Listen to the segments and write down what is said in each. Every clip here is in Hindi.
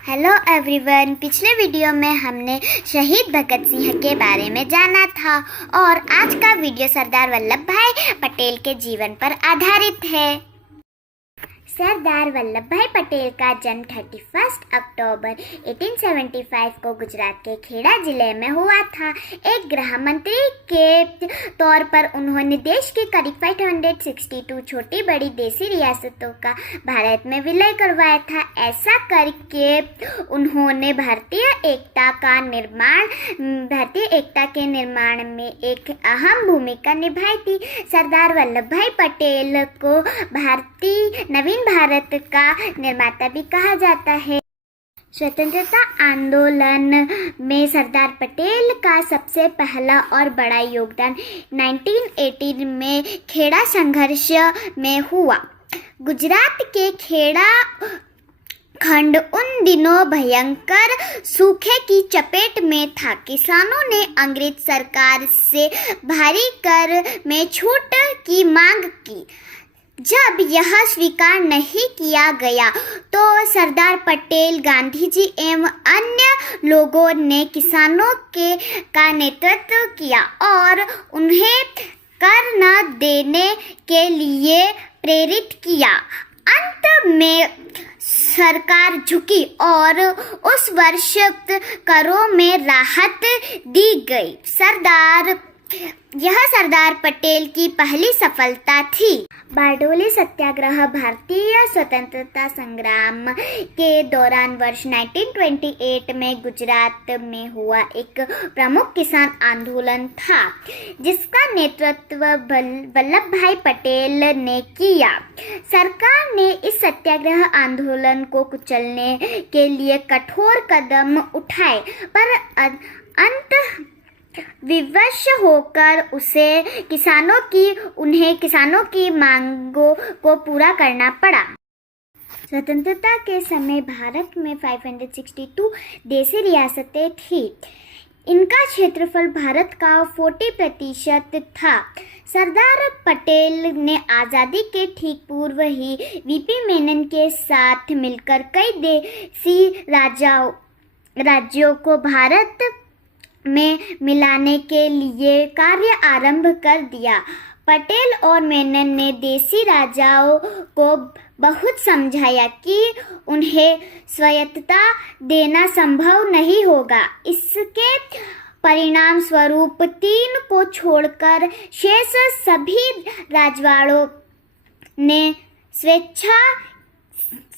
Hello everyone. पिछले वीडियो में हमने शहीद भगत सिंह के बारे में जाना था और आज का वीडियो सरदार वल्लभ भाई पटेल के जीवन पर आधारित है। सरदार वल्लभ भाई पटेल का जन्म 31 अक्टूबर 1875 को गुजरात के खेड़ा जिले में हुआ था। एक गृह मंत्री के तौर पर उन्होंने देश की करीब 562 छोटी बड़ी देसी रियासतों का भारत में विलय करवाया था। ऐसा करके उन्होंने भारतीय एकता के निर्माण में एक अहम भूमिका निभाई थी। सरदार वल्लभ भाई पटेल को भारतीय नवीन भारत का निर्माता भी कहा जाता है। स्वतंत्रता आंदोलन में सरदार पटेल का सबसे पहला और बड़ा योगदान 1918 में खेड़ा संघर्ष में हुआ। गुजरात के खेड़ा खंड उन दिनों भयंकर सूखे की चपेट में था। किसानों ने अंग्रेज सरकार से भारी कर में छूट की मांग की। जब यह स्वीकार नहीं किया गया तो सरदार पटेल, गांधी जी एवं अन्य लोगों ने किसानों का नेतृत्व किया और उन्हें कर न देने के लिए प्रेरित किया। अंत में सरकार झुकी और उस वर्ष करों में राहत दी गई। यह सरदार पटेल की पहली सफलता थी। बारडोली सत्याग्रह भारतीय स्वतंत्रता संग्राम के दौरान वर्ष 1928 में गुजरात में हुआ एक प्रमुख किसान आंदोलन था, जिसका नेतृत्व वल्लभ भाई पटेल ने किया। सरकार ने इस सत्याग्रह आंदोलन को कुचलने के लिए कठोर कदम उठाए, पर अंत विवश होकर उन्हें किसानों की मांगों को पूरा करना पड़ा। स्वतंत्रता के समय भारत में 562 देसी रियासतें थीं। इनका क्षेत्रफल भारत का 40% था। सरदार पटेल ने आज़ादी के ठीक पूर्व ही वीपी मेनन के साथ मिलकर कई देसी राज्यों को भारत में मिलाने के लिए कार्य आरंभ कर दिया। पटेल और मेनन ने देसी राजाओं को बहुत समझाया कि उन्हें स्वायत्तता देना संभव नहीं होगा। इसके परिणाम स्वरूप 3 को छोड़कर शेष सभी राजवाड़ों ने स्वेच्छा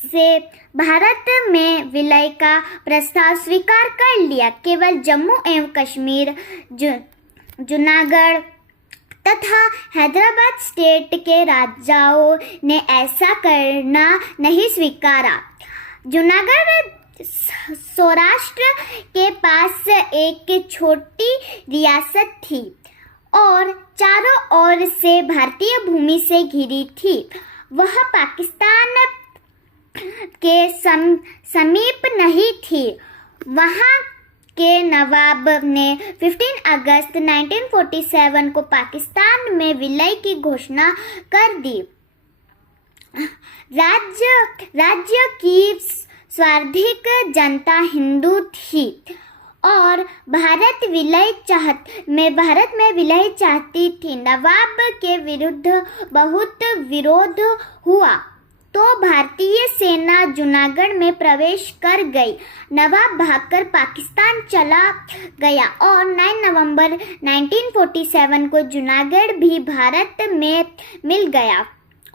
से भारत में विलय का प्रस्ताव स्वीकार कर लिया। केवल जम्मू एवं कश्मीर, जूनागढ़ तथा हैदराबाद स्टेट के राजाओं ने ऐसा करना नहीं स्वीकारा। जूनागढ़ सौराष्ट्र के पास एक छोटी रियासत थी और चारों ओर से भारतीय भूमि से घिरी थी। वह पाकिस्तान के समीप नहीं थी। वहाँ के नवाब ने 15 अगस्त 1947 को पाकिस्तान में विलय की घोषणा कर दी। राज्य की सर्वाधिक जनता हिंदू थी और भारत में विलय चाहती थी। नवाब के विरुद्ध बहुत विरोध हुआ तो भारतीय सेना जूनागढ़ में प्रवेश कर गई। नवाब भागकर पाकिस्तान चला गया और 9 नवंबर 1947 को जूनागढ़ भी भारत में मिल गया।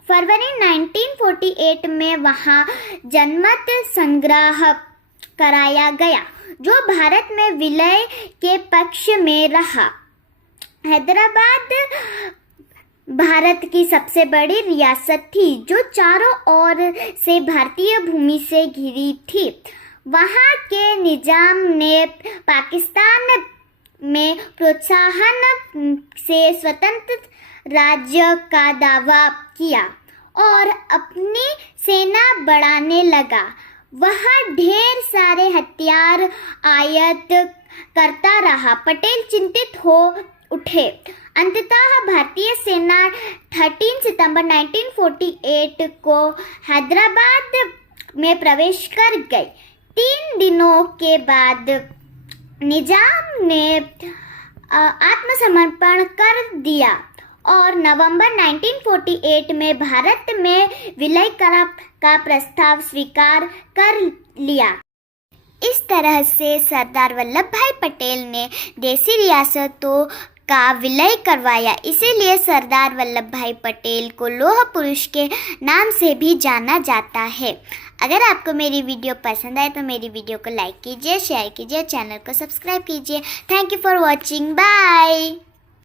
फरवरी 1948 में वहां जनमत संग्रह कराया गया, जो भारत में विलय के पक्ष में रहा। हैदराबाद भारत की सबसे बड़ी रियासत थी, जो चारों ओर से भारतीय भूमि से घिरी थी। वहाँ के निजाम ने पाकिस्तान में प्रोत्साहन से स्वतंत्र राज्य का दावा किया और अपनी सेना बढ़ाने लगा। वह ढेर सारे हथियार आयात करता रहा। पटेल चिंतित हो उठे। अंततः भारतीय सेना 13 सितंबर 1948 को हैदराबाद में प्रवेश कर गई। 3 दिनों के बाद निजाम ने आत्मसमर्पण कर दिया और नवंबर 1948 में भारत में विलय का प्रस्ताव स्वीकार कर लिया। इस तरह से सरदार वल्लभ भाई पटेल ने देशी रियासतों का विलय करवाया। इसीलिए सरदार वल्लभ भाई पटेल को लौह पुरुष के नाम से भी जाना जाता है। अगर आपको मेरी वीडियो पसंद आए तो मेरी वीडियो को लाइक कीजिए, शेयर कीजिए, चैनल को सब्सक्राइब कीजिए। Thank you for watching. Bye.